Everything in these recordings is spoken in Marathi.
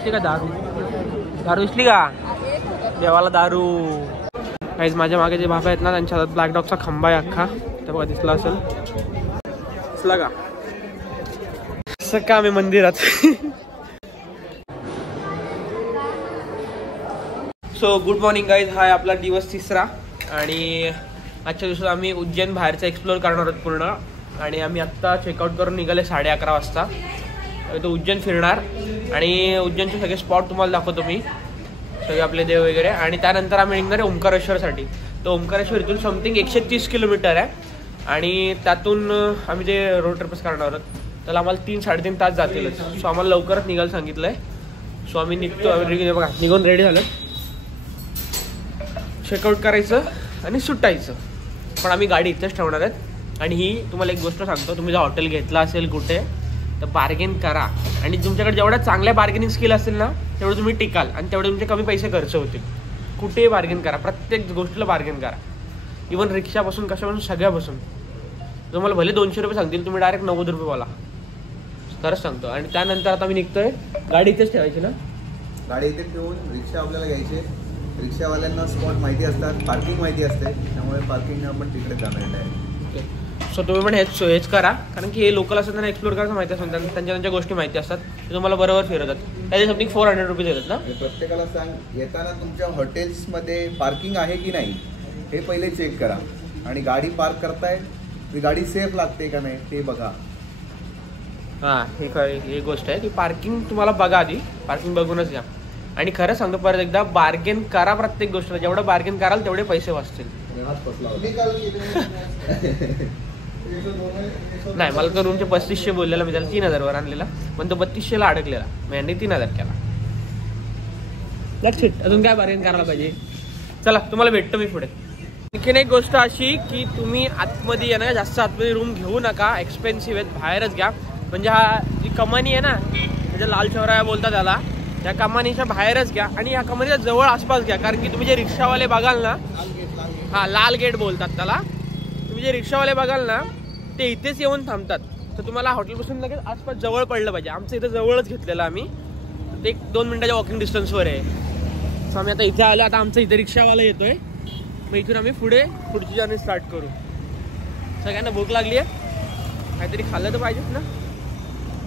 दिसते का दारू? दारू दिसली का देवाला? दारू काहीच. माझ्या मागे जे बाबा आहेत ना त्यांच्या हातात ब्लॅक डॉगचा खंबा आहे अख्खा. ते बघा दिसला असेल. दिसला का? असं काम आहे मंदिरात. So good morning guys. हा आहे आपला दिवस 3रा आणि आजच्या दिवसात आम्ही उज्जैन बाहेरचं एक्सप्लोअर करणार आहोत पूर्ण. आणि आम्ही आत्ता चेकआउट करून निघाले 11:30 वाजता. तो उज्जैन फिरणार आणि उज्जैनचे सगळे स्पॉट तुम्हाला दाखवतो मी, सगळे आपले देव वगैरे. आणि त्यानंतर आम्ही निघणार आहे ओंकारेश्वरसाठी. तर ओंकारेश्वर इथून समथिंग 130 किलोमीटर आहे आणि त्यातून आम्ही जे रोड ट्रिप्स करणार आहोत त्याला आम्हाला 3-3.5 तास जातीलच. सो आम्हाला लवकरच निघायला सांगितलं आहे. सो आम्ही निघतो. बघा निघून रेडी झालं. चेकआउट करायचं आणि सुटायचं. पण आम्ही गाडी इथेच ठेवणार आहेत. आणि ही तुम्हाला एक गोष्ट सांगतो, तुम्ही जर हॉटेल घेतला असेल कुठे तर बार्गेन करा. आणि तुमच्याकडे जेवढ्या चांगल्या बार्गेनिंग स्किल असेल ना तेवढं तुम्ही टिकाल आणि तेवढे तुमचे कमी पैसे खर्च होतील. कुठेही बार्गेन करा, प्रत्येक गोष्टीला बार्गेन करा. इवन रिक्षापासून कशापासून सगळ्यापासून. तुम्हाला भले 200 रुपये सांगतील, तुम्ही डायरेक्ट 90 रुपये बोला. खरंच सांगतो. आणि त्यानंतर आता मी निघतोय. गाडी इथेच ठेवायची ना? गाडी इथे ठेवून रिक्षा आपल्याला घ्यायची. रिक्षावाल्यांना स्पॉट माहिती असतात, पार्किंग माहिती असते, त्यामुळे पार्किंग आपण तिकडे जाणार आहे. सो तुम्ही पण हेच करा, कारण की हे लोकल असतात त्यांना एक्सप्लोर करायचं माहिती असतात, त्यांच्या गोष्टी माहिती असतात, ते तुम्हाला बरोबर फिरवतात. त्याचे समथिंग 400 रुपीज येतात ना. प्रत्येकाला सांग, येताना तुमच्या हॉटेल्समध्ये पार्किंग आहे की नाही हे पहिले चेक करा. आणि गाडी पार्क करताय, गाडी सेफ लागते का नाही ते बघा. हां, हे गोष्ट आहे की पार्किंग तुम्हाला बघा आधी. पार्किंग बघूनच या. आणि खरं सांगतो परत एकदा, बार्गेन करा प्रत्येक गोष्टीला. जेवढं बार्गेन कराल तेवढे पैसे वाचतील. नाही, मला तो रूमचे 3500 बोललेला, मी त्याला 3000 वर आणलेला, पण तो 3200 अडकलेला. मी यांनी 3000 केला. लक्षात. अजून काय बार्गेन करायला पाहिजे. चला तुम्हाला भेटतो मी पुढे. आणखीन एक गोष्ट अशी की तुम्ही आतमध्ये येणार, जास्त आतमध्ये रूम घेऊ नका, एक्सपेन्सिव्ह आहेत. बाहेरच घ्या. म्हणजे हा जी कमानी आहे ना, म्हणजे लाल चौराहा बोलतात त्याला, या कमानीच्या बाहेरच घ्या. आणि या कमानीच्या जवळ आसपास घ्या. कारण की तुम्ही जे रिक्षावाले बघाल ना, हा लाल गेट बोलतात त्याला, तुम्ही जे रिक्षावाले बघाल ना ते इथेच येऊन थांबतात. तर तुम्हाला हॉटेलपासून लगेच आसपास जवळ पडलं पाहिजे. आमचं इथं जवळच घेतलेलं आम्ही, ते 1-2 मिनिटाच्या वॉकिंग डिस्टन्सवर आहे. सो आम्ही आता इथे आलो. आता आमचं इथे रिक्षावाला येतोय. मग इथून आम्ही पुढची जर्नी स्टार्ट करू. सगळ्यांना भूक लागली आहे, काहीतरी खाल्लं तर पाहिजेच ना,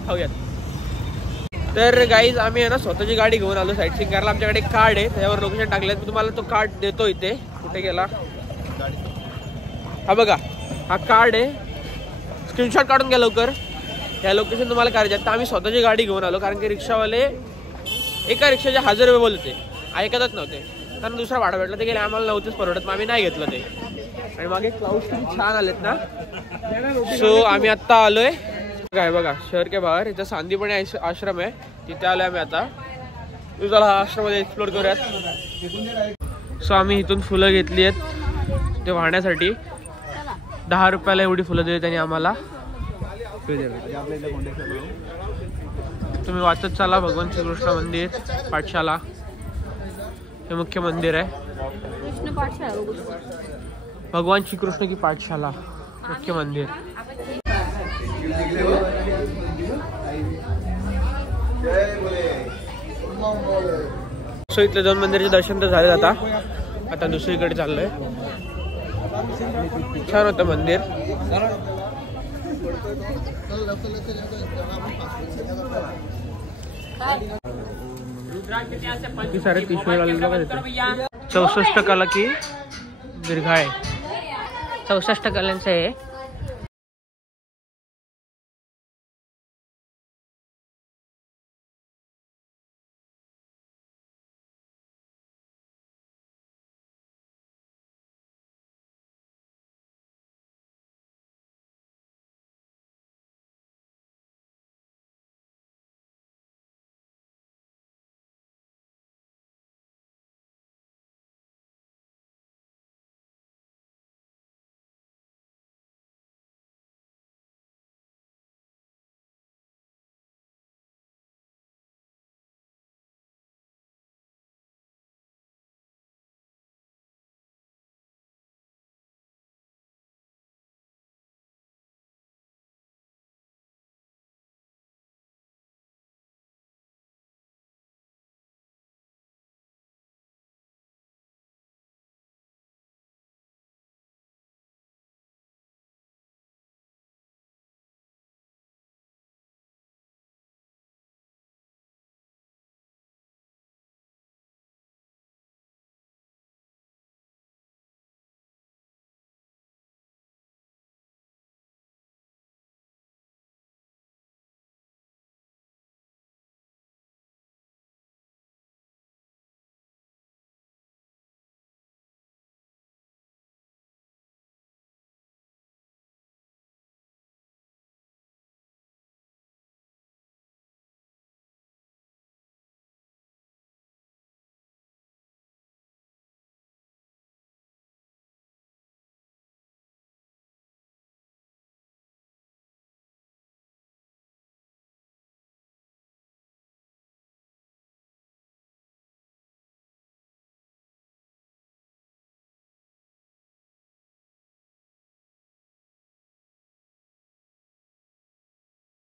खाऊयात. तर गाईज आम्ही आहे ना स्वतःची गाडी घेऊन आलो साईट सीइंग करायला. आमच्याकडे एक कार्ड आहे, त्याच्यावर लोकेशन टाकलं. मी तुम्हाला तो कार्ड देतो. इथे कुठे गेला हा बघा, हा कार्ड आहे. स्क्रीनशॉट काढून घ्या लवकर. ह्या लोकेशन तुम्हाला करायचे. तर आम्ही स्वतःची गाडी घेऊन आलो, कारण की रिक्षावाले एका रिक्षाचे 1000 रुपये बोलते, ऐकतच नव्हते. कारण दुसरा भाडा भेटला ते गेले, आम्हाला नव्हतेच परवडत, मग आम्ही नाही घेतलं ते. आणि मागे क्लाउड्स किती छान आलेत ना. सो आम्ही आत्ता आलोय काय बघा शहर के बाहेर. इथं सांदीपणी आश्रम आहे, तिथे आलोय आम्ही आता. चला हा आश्रममध्ये एक्सप्लोर करूयात. सो आम्ही इथून फुलं घेतली आहेत ते वाहण्यासाठी. 10 रुपयाला एवढी फुलं दिली त्यांनी आम्हाला. तुम्ही वाचत चाला. भगवान श्रीकृष्ण मंदिर पाठशाला हे मुख्य मंदिर आहे. भगवान श्रीकृष्ण की पाठशाला मुख्य मंदिर. सो इथले 2 मंदिराचे दर्शन तर झाले. आता दुसरीकडे चाललोय. छान होतं मंदिर. किती सारे त्रिशूळ आलेले बघा. 64 कला की दीर्घ आहे. 64 कलांचं आहे.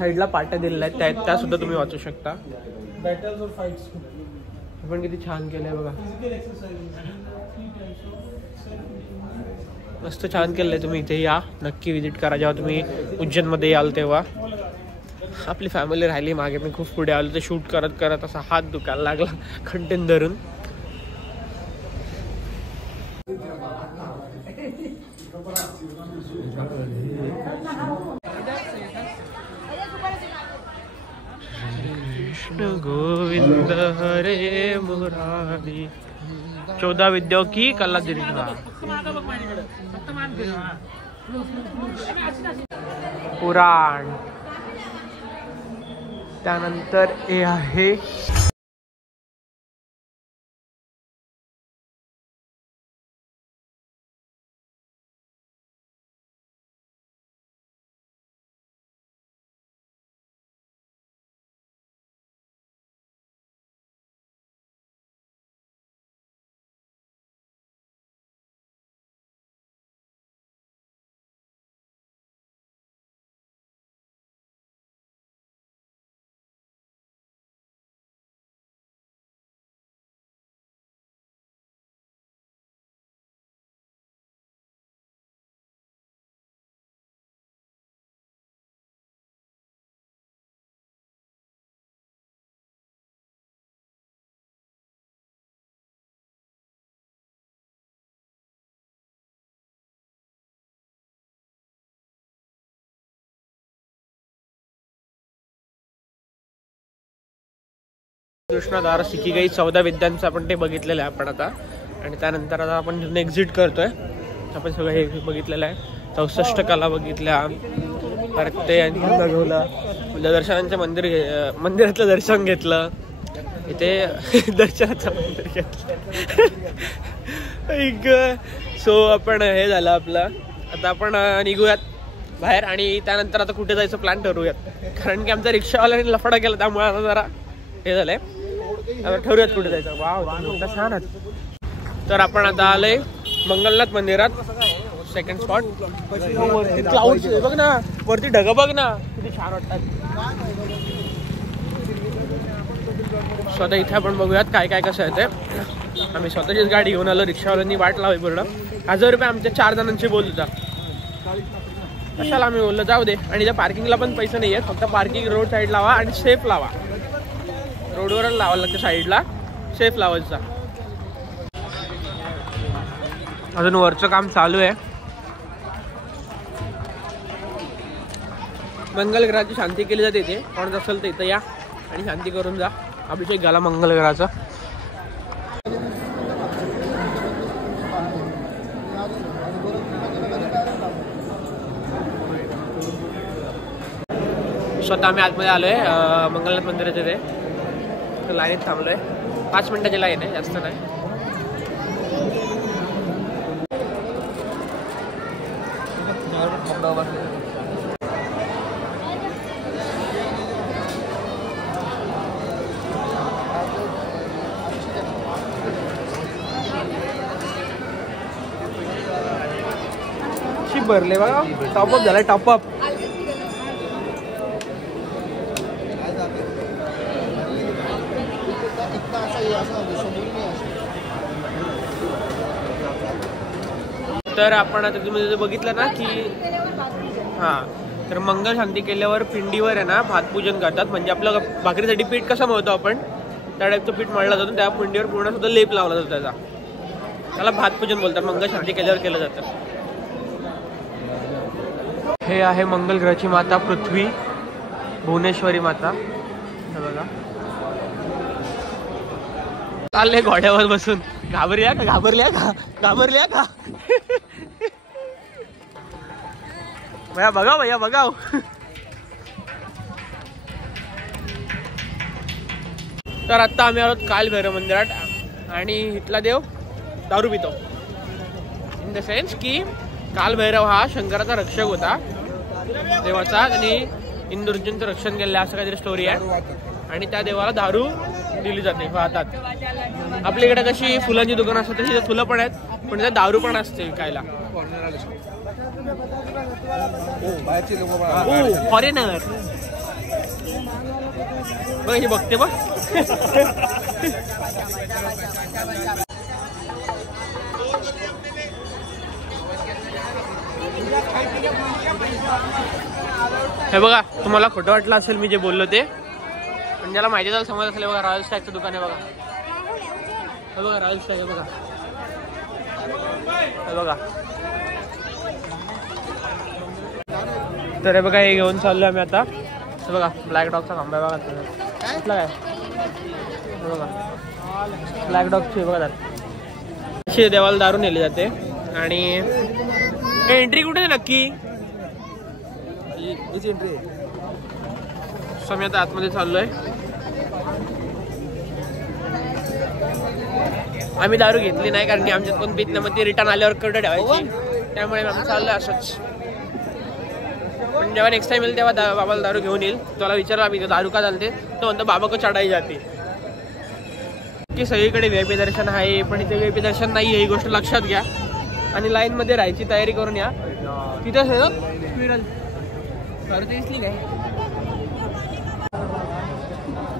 साईडला पाट्या दिलेल्या आहेत त्या सुद्धा तुम्ही वाचू शकता. बॅटल्स और फाइट्स आपण किती छान केलंय बघा. मस्त छान केलंय. तुम्ही इथे या, नक्की विजिट करा जेव्हा तुम्ही उज्जैनमध्ये याल तेव्हा. आपली फॅमिली राहिली मागे, मी खूप पुढे आलो. ते शूट करत करत असा हात दुखायला लागला कंटेंट धरून. कृष्ण गोविंद हरे मुरारी 14 विद्याओं की कला दीर्घा. पुराण. त्यानंतर हे आहे कृष्णद्वार शिकी गई 14 विद्यांचं आपण ते बघितलेलं आहे आपण आता. आणि त्यानंतर आता आपण एक्झिट करतोय. आपण सगळं हे बघितलेलं आहे. 64 कला बघितल्या. परत ते आणखी बघवलं. दर्शनांच्या मंदिरातलं दर्शन घेतलं. इथे दर्शनाचं मंदिर घेतलं. सो आपण हे झालं आपलं. आता आपण निघूयात बाहेर आणि त्यानंतर आता कुठे जायचं प्लॅन ठरवूयात. कारण की आमचा रिक्षावाल्याने लफडा केला त्यामुळे आता जरा हे झालंय. ठरवूयात कुठे जायचं. वाव छान. तर आपण आता आलोय मंगलनाथ मंदिरात. Second spot. वरती क्लाउड्स बघ ना, वरती ढग बघ ना किती छान वाटतात. स्वतः इथे आपण बघूयात काय काय कसं आहे ते. आम्ही स्वतःचीच गाडी घेऊन आलो. रिक्षावाल्यांनी वाट लावाय पूर्ण. 1000 रुपये आमच्या 4 जणांची बोल होता. कशाला आम्ही बोललो जाऊ दे. आणि त्या पार्किंगला पण पैसे नाही आहेत. फक्त पार्किंग रोड साईड लावा आणि सेफ लावा. रोडवरच लावायला लागतं साईडला. सेफ लावायचा. अजून वरचं काम चालू आहे. मंगलग्रहाची शांती केली जाते इथे. कोण असेल तर इथं या आणि शांती करून जा. अभिषेक झाला मंगलग्रहाचा. स्वतः आम्ही आतमध्ये आलोय मंगलनाथ मंदिराच्या इथे. लाईनीत थांबलोय. 5 मिनिटाची लाईन आहे, जास्त नाही. शिप भरले बघा. टॉपअप झालाय. टॉपअप. तर आपण आता तुम्ही बघितलं ना की तर मंगल शांती केल्यावर पिंडीवर आहे ना भातपूजन करतात. म्हणजे आपलं भाकरीसाठी पीठ कसं मळतो आपण त्या टाईपचं पीठ मळलं जातं. त्या पिंडीवर पूर्ण सुद्धा लेप लावला जातो त्याचा. त्याला भातपूजन बोलतात. मंगल शांती केल्यावर केलं जातं. हे आहे मंगल ग्रहाची माता पृथ्वी, भुवनेश्वरी माता. बघा चालले घोड्यावर बसून. घाबरल्या का? घाबरल्या का? घाबरल्या का? भैया बघाव, भैया बघाव. तर आता आम्ही आलो कालभैरव मंदिरात आणि इथला देव दारू पितो. इन द सेन्स की कालभैरव हा शंकराचा रक्षक होता देवाचा. आणि इंद्रजींचं रक्षण केलं असं काहीतरी स्टोरी आहे. आणि त्या देवाला दारू दिली जाते हातात. आपल्या इकडे कशी फुलांची दुकानं असतात तशी फुलं पण आहेत, पण त्यात दारू पण असते विकायला. फॉरेनर बघ हे बघते बघ. हे बघा तुम्हाला खोटं वाटलं असेल मी जे बोललो ते, पण ज्याला माहिती झालं समज असेल. बघा रॉयल स्टॅगचं दुकान आहे बघा. हे बघा रॉयल स्टॅग आहे बघा. हे बघा. तर हे बघा हे घेऊन चाललो आम्ही आता. हे बघा ब्लॅक डॉगचा खांबा बघा. कुठला काय हे बघा ब्लॅक डॉगची बघा. अशी देवाला दारू नेली जाते. आणि एंट्री कुठे आहे नक्की? एंट्री आम्ही आता आतमध्ये चाललोय. आम्ही दारू घेतली नाही कारण की आमच्यात कोण पित नाही, मग ती रिटर्न आल्यावर कडे ठेवायची. त्यामुळे आम्ही चाललोय असंच. पण जेव्हा नेक्स्ट टाइम येईल तेव्हा बाबाला दारू घेऊन येईल. त्याला विचारलं आम्ही दारू का चालते, तो म्हणतो बाबा को चढाई जाते. की सगळीकडे व्हीआयपी दर्शन आहे पण इथे व्हीआयपी दर्शन नाही आहे, ही गोष्ट लक्षात घ्या. आणि लाईन मध्ये राहायची तयारी करून या. तिथेच आहे ना स्क्विरल. दारू दिसली काय?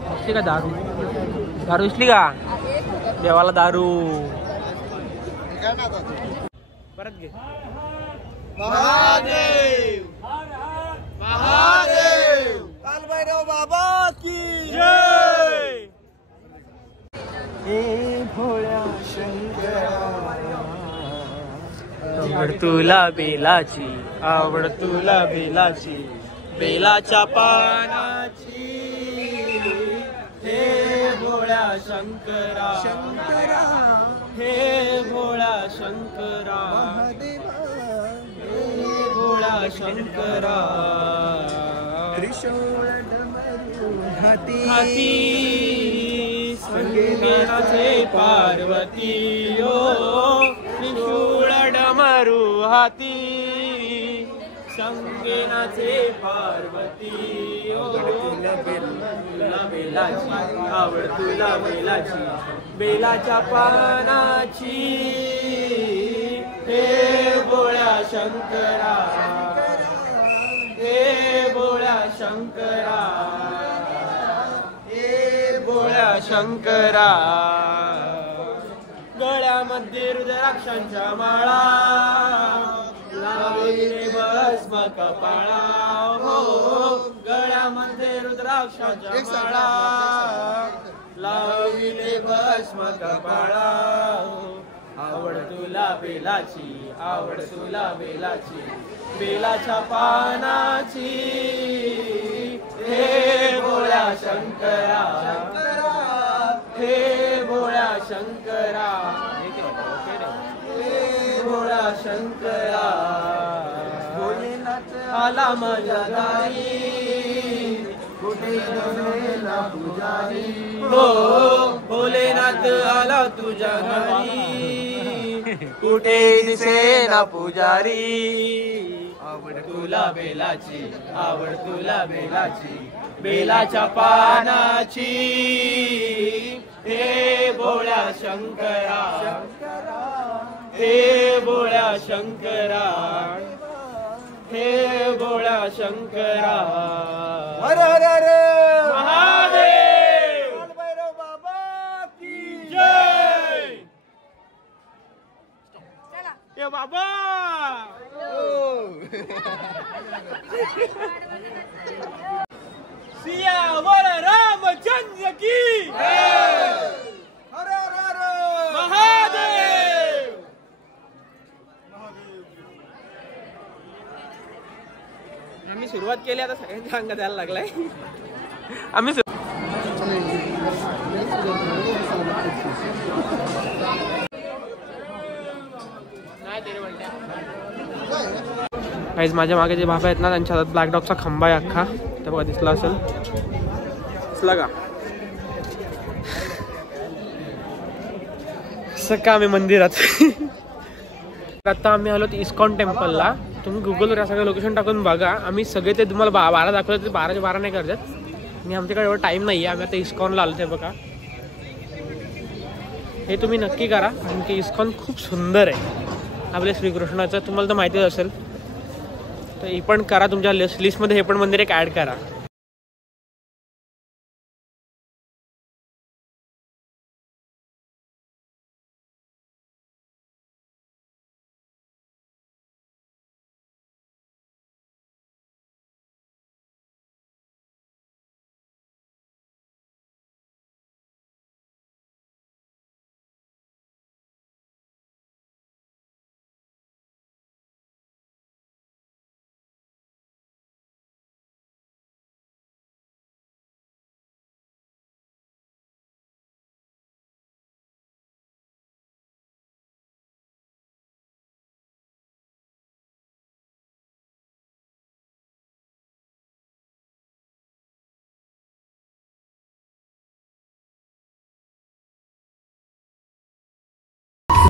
दिसली का दारू? दारू दिसली का? देवाला दारू. परत घे. महादेव महादेव कालभैरव बाबा की जय. हे भोळ्या शंकरा आवड तुला बेलाची, आवड तुला बेलाची, बेलाच्या पानाची. हे भोळ्या शंकरा शंकरा, हे भोळ्या शंकरा हे भोळ्या शंकरा. त्रिशूळ डमरू हाती संगीताचे पार्वती ओ. त्रिशूळ डमरू हाती संगीताचे पार्वती ओ. तुला बेलाची, आवड तुला बेलाची, बेलाच्या पानाची. हे भोळ्या शंकरा, हे भोळ्या शंकरा, हे भोळ्या शंकरा. गळ्यामध्ये रुद्राक्षांच्या माळा, लावले भस्म कपाळा. हो गळ्यामध्ये रुद्राक्षांच्या माळा, लावले भस्म कपाळा. आवड तुला बेलाची, आवड तुला बेलाची, बेलाच्या पानाची. हे भोळ्या शंकरा, हे भोळ्या शंकरा, हे भोळ्या शंकरा. भोलेनाथ आला माझ्या दारी, कुठे गेला पुजारी. हो भोलेनाथ आला तुझ्या दारी, कुठे दिसेना पुजारी. आवड तुला बेलाची, आवड तुला बेलाची, बेलाच्या पानाची. हे भोळ्या शंकरा, हे भोळ्या शंकरा, हे भोळ्या शंकरा. हर हर हर महादेव कालभैरव बाबा की जय. ये बाबा सियावर रामचंद्र की हर हर महादेव. आम्ही सुरुवात केली आता सगळ्यांच्या अंगात यायला लागलाय. आम्ही गाईज माझ्या मागे जे बाबा आहेत ना त्यांच्या हातात ब्लॅक डॉगचा खंबा आहे अख्खा. तर बघा दिसला असेल. दिसला का? सकाळ आम्ही मंदिरात. आता आम्ही आलो इस्कॉन टेम्पलला. तुम्ही गुगलवर या सगळं लोकेशन टाकून बघा. आम्ही सगळे ते तुम्हाला 12 दाखवलं ते 12च्या 12 नाही करतात. आणि आमच्याकडे एवढा टाईम नाही आहे. आम्ही आता इस्कॉनला आलो. ते बघा हे तुम्ही नक्की करा कारण की इस्कॉन खूप सुंदर आहे आपल्या श्रीकृष्णाचं. तुम्हाला तर माहितीच असेल. तर हे पण करा तुमच्या लिस्टमध्ये. हे पण मंदिर एक ॲड करा.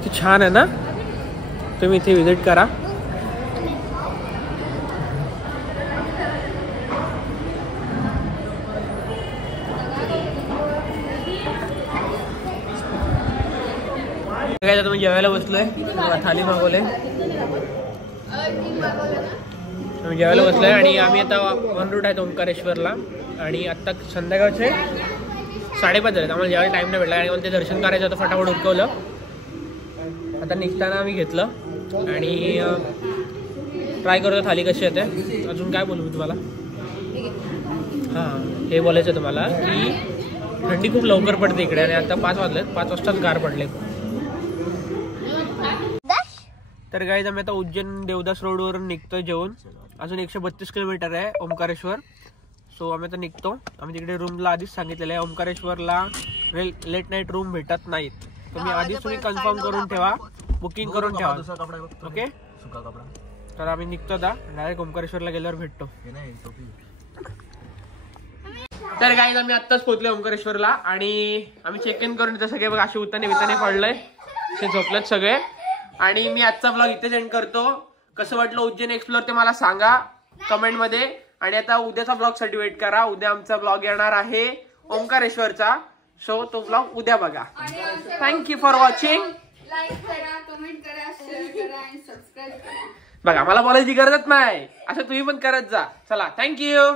किती छान आहे ना, तुम्ही इथे विजिट करा. काय तुम्ही जेवायला बसलोय, थाली मागवले, आम्ही जेवायला बसलोय आणि आम्ही आता ऑन रूट आहेत ओंकारेश्वरला. आणि आत्ता संध्याकाळचे 5:30 झालेत, आम्हाला जेवायला टाईम नाही भेटला आणि मला ते दर्शन करायचं होतं, फटाफट उरकवलं. आता निघताना आम्ही घेतलं आणि ट्राय करतो थाली कशी येते. अजून काय बोलू मी तुम्हाला, हां हे बोलायचं तुम्हाला की थंडी खूप लवकर पडते इकडे आणि आता 5 वाजलेत, 5 वाजताच गार पडले. तर गाईज आम्ही आता उज्जैन देवदास रोडवरून निघतोय जेवून. अजून 132 किलोमीटर आहे ओंकारेश्वर. सो आम्ही आता निघतो. आम्ही तिकडे रूमला आधीच सांगितलेलं आहे, ओंकारेश्वरला लेट नाईट रूम भेटत नाहीत. तुम्ही आधीच तुम्ही कन्फर्म करून ठेवा, बुकिंग करून ठेवा. ओके, तर आम्ही निघतो आता, डायरेक्ट ओंकारेश्वरला गेल्यावर भेटतो. तर गाईज आम्ही आत्ताच पोहोचलोय ओंकारेश्वरला आणि आम्ही चेक इन करून इथं सगळे बघा असे उताने पडलंय, ते झोपलेत सगळे. आणि मी आजचा ब्लॉग इथेच एंड करतो. कसं वाटलं उज्जैन एक्सप्लोर ते मला सांगा कमेंट मध्ये. आणि आता उद्याचा ब्लॉग साठी वेट करा. उद्या आमचा ब्लॉग येणार आहे ओंकारेश्वरचा. सो तो ब्लॉग उद्या बघा. Thank you for watching. लाईक करा, कमेंट करा, शेअर करा आणि सबस्क्राईब करा. बघा मला बोलायची गरजच नाही, असं तुम्ही पण करत जा. चला, थँक्यू.